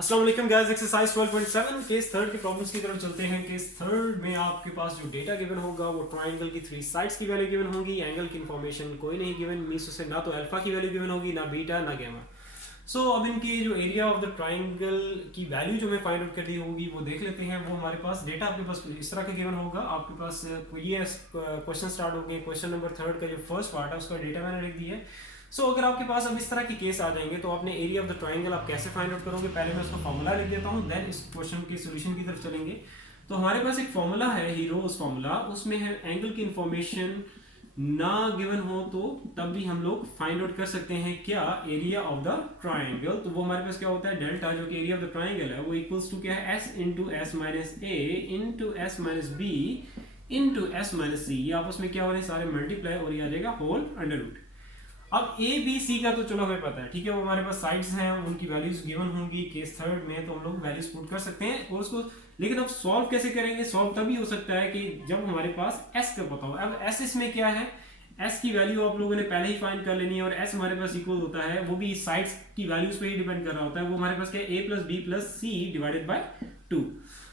अस्सलाम वालेकुम guys, exercise 12.7 case third के प्रॉब्लम्स की तरफ चलते हैं। केस थर्ड में आपके पास जो डेटा गिवन होगा वो ट्रायंगल की 3 साइड्स की वैल्यू गिवन होगी। एंगल की इन्फॉर्मेशन कोई नहीं गिवन, मींस उसे ना तो अल्फा की वैल्यू गिवन होगी, ना बीटा, ना गामा। सो अब इनकी जो एरिया ऑफ द ट्रायंगल की वैल्यू जो हमें फाइंड आउट करनी होगी वो देख लेते हैं। वो हमारे पास डेटा आपके पास इस तरह का गिवन होगा। आपके पास ये क्वेश्चन स्टार्ट हो गए। क्वेश्चन नंबर थर्ड का जो फर्स्ट पार्ट है उसका डेटा मैंने लिख दिया है। अगर आपके पास अब इस तरह के केस आ जाएंगे तो आपने एरिया ऑफ द ट्रायंगल आप कैसे फाइंड आउट करोगे। पहले मैं उसका फॉर्मूला लिख देता हूँ, देन इस क्वेश्चन के सोल्यूशन की तरफ चलेंगे। तो हमारे पास एक फॉर्मूला है, हीरोज फॉर्मूला। उसमें है एंगल की इंफॉर्मेशन ना गिवन हो तो तब भी हम लोग फाइंड आउट कर सकते हैं क्या, एरिया ऑफ द ट्रायंगल। तो वो हमारे पास क्या होता है, डेल्टा, जो कि एरिया ऑफ द ट्रायंगल है, वो इक्वल्स टू क्या है, एस इंटू एस माइनस ए into S minus B into S minus C. ये आपस में क्या हो रहे हैं, सारे मल्टीप्लाई, और ये आ जाएगा होल अंडर रूट। अब ए बी सी का तो चलो हमें पता है, ठीक है, वो हमारे पास साइड्स हैं, उनकी वैल्यूज गिवन होंगी केस थर्ड में, तो हम लोग वैल्यूज पुट कर सकते हैं और उसको। लेकिन अब सॉल्व कैसे करेंगे? सॉल्व तभी हो सकता है कि जब हमारे पास एस का पता हो। अब एस इसमें क्या है, एस की वैल्यू आप लोगों ने पहले ही फाइंड कर लेनी है, और एस हमारे पास इक्वल होता है, वो भी साइड्स की वैल्यूज पे ही डिपेंड कर रहा होता है। वो हमारे पास क्या है, A plus B plus C divided by 2।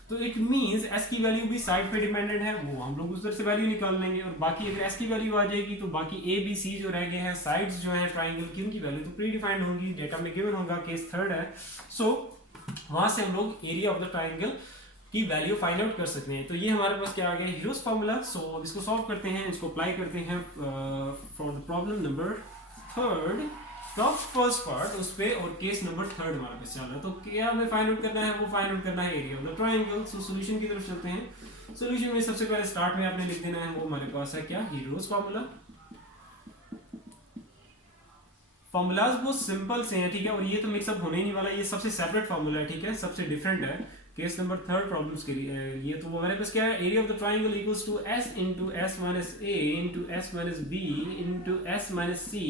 तो इट मींस एस की वैल्यू भी साइड पे डिपेंडेंट है, वो हम लोग उधर से वैल्यू निकाल लेंगे। और बाकी अगर एस की वैल्यू आ जाएगी तो बाकी ए बी सी जो रह गए हैं साइड्स जो है ट्राइंगल की, उनकी वैल्यू तो प्री डिफाइंड होंगी, डेटा में गिवन होगा, केस थर्ड है। वहां से हम लोग एरिया ऑफ द ट्राइंगल की वैल्यू फाइंड आउट कर सकते हैं। तो ये हमारे पास क्या आ गया, हीरोज फार्मूला। अब इसको सॉल्व करते हैं, इसको अप्लाई करते हैं for the problem number third का फर्स्ट पार्ट उस पे, और केस नंबर थर्ड हमारे पास चल रहा है। तो क्या हमें फाइंड आउट करना है, वो फाइंड आउट करना है area of the triangle. Solution की तरफ चलते हैं। सॉल्यूशन में सबसे पहले स्टार्ट में आपने लिख देना है, वो हमारे पास है क्या, हीरोज फार्मूला। फॉर्मूलाज बहुत सिंपल से हैं, ठीक है, और ये तो मिक्सअप होने ही नहीं वाला, ये सबसे सेपरेट फार्मूला है, ठीक है, सबसे डिफरेंट है केस नंबर थर्ड प्रॉब्लम्स के लिए। ये तो वो हमारे पास क्या है, area of the triangle equals to s into S minus A into S minus B into S minus c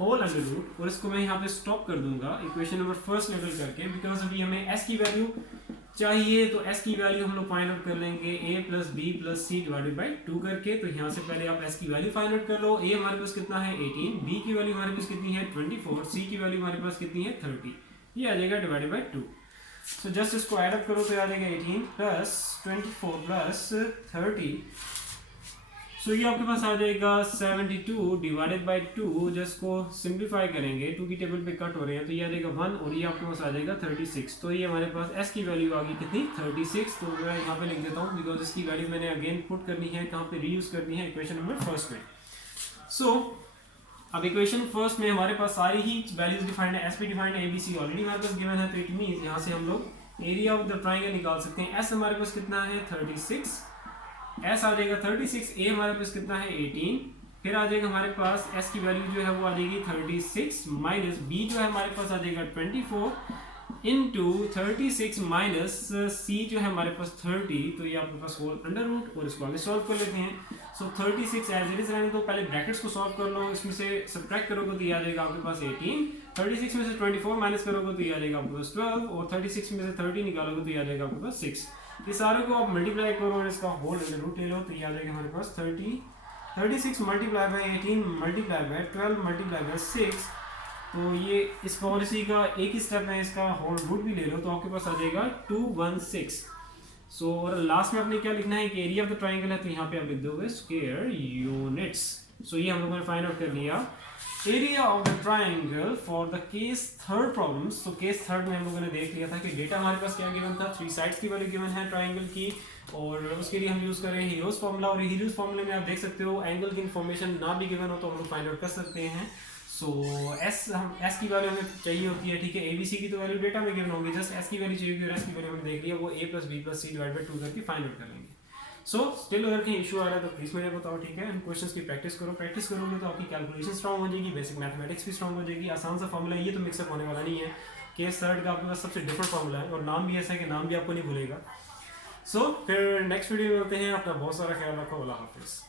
whole under root. और इसको मैं यहाँ पे स्टॉप कर दूंगा इक्वेशन नंबर फर्स्ट लेवल करके, बिकॉज अभी हमें एस की वैल्यू चाहिए। तो एस की वैल्यू हम लोग फाइंड आउट कर लेंगे A plus B plus C divided by 2 करके। तो यहाँ से पहले आप एस की वैल्यू फाइंड आउट कर लो। ए हमारे पास कितना है 18, बी की वैल्यू हमारे पास कितनी है 24, सी की वैल्यू हमारे पास कितनी है 30। ये आ जाएगा डिवाइडेड बाई 2। सो जस्ट इसको ऐड अप करो तो आ जाएगा 18 प्लस 24 प्लस 30। सो ये आपके पास आ जाएगा 72 डिवाइडेड बाई 2। जिसको सिंप्लीफाई करेंगे, 2 की टेबल पे कट हो रहे हैं, तो ये आ जाएगा 1, और ये आपके पास आ जाएगा 36। तो ये हमारे पास एस की वैल्यू आ गई कितनी 36। तो मैं यहाँ पे लिख देता हूँ, बिकॉज इसकी वैल्यू मैंने अगेन पुट करनी है, कहाँ पे रीयूज करनी है, इक्वेशन नंबर फर्स्ट में। अब इक्वेशन फर्स्ट में हमारे पास सारी ही वैल्यूज डिफाइंड है, एस भी डिफाइंड है, ए बी सी ऑलरेडी हमारे पास गिवन है। तो इट मींस यहाँ से हम लोग एरिया ऑफ द ट्रायंगल निकाल सकते हैं। एस हमारे पास कितना है 36, एस आ जाएगा 36, ए हमारे पास कितना है 18, फिर आ जाएगा हमारे पास एस की वैल्यू जो है वो आ जाएगी 36 माइनस बी जो है हमारे पास आ जाएगा 24 इंटू 36 माइनस सी जो है हमारे पास 30। तो ये आपके पास होल अंडर रूट, और इसको आगे सॉल्व कर लेते हैं। 36 एज इट इज रहने दो, पहले ब्रैकेट्स को सॉल्व कर लो। इसमें से सब्ट्रैक्ट करोगे तो ये आ जाएगा आपके पास 18, 36 में से 24 माइनस करोगे तो ये आ जाएगा आपके पास 12, और 36 में से 30 निकालोगे तो ये आ जाएगा आपके पास 6। ये सारे को आप मल्टीप्लाई करो और इसका होल अंडर रूट ले लो, तो ये आ जाएगा हमारे पास 36 multiply by 18 multiply by 12 multiply by 6। तो ये इसका और इसी का एक ही स्टेप है, इसका होल रूट भी ले लो तो आपके पास आ जाएगा 216। और लास्ट में आपने क्या लिखना है कि एरिया ऑफ द ट्रायंगल है, तो यहाँ पे आप लिख दोगे स्क्वायर यूनिट्स। ये हम लोगों ने फाइंड आउट कर लिया area of the triangle for the case third problems. तो केस थर्ड में हम लोगों ने देख लिया था कि डेटा हमारे पास क्या गिवन था, 3 साइड्स की वैल्यू गिवन है ट्रायंगल की, और उसके लिए हम यूज कर रहे हैं हीरोज फार्मूला। और हीरोज फार्मूले में आप देख सकते हो एंगल की इन्फॉर्मेशन ना भी गिवन हो तो हम लोग फाइंड आउट कर सकते हैं। एस की वैल्यू हमें चाहिए होती है, ठीक है, एबीसी की तो वैल्यू डेटा में गिवन होगी, जस्ट एस की वैल्यू चाहिए होगी, और एस की वैल्यू हमने देख लिया, वो A plus B plus C divide by 2 करके फाइंड आउट कर लेंगे। स्टिल अगर कहीं इशू आ रहा है तो प्लीज मुझे बताओ, ठीक है। क्वेश्चंस की प्रैक्टिस करो, प्रैक्टिस करोगे तो आपकी कैलकुलेशन स्ट्रांग हो जाएगी, बेसिक मैथमेटिक्स भी स्ट्रांग हो जाएगी। आसान सा फॉर्मूला है, ये तो मिक्सअप होने वाला नहीं है। केस थर्ड का आपके पास सबसे डिफरेंट फॉर्मूला है, और नाम भी ऐसा है कि नाम भी आपको नहीं भूलेगा। फिर नेक्स्ट वीडियो में मिलते हैं। अपना बहुत सारा ख्याल रखो, अल्लाह हाफिज़।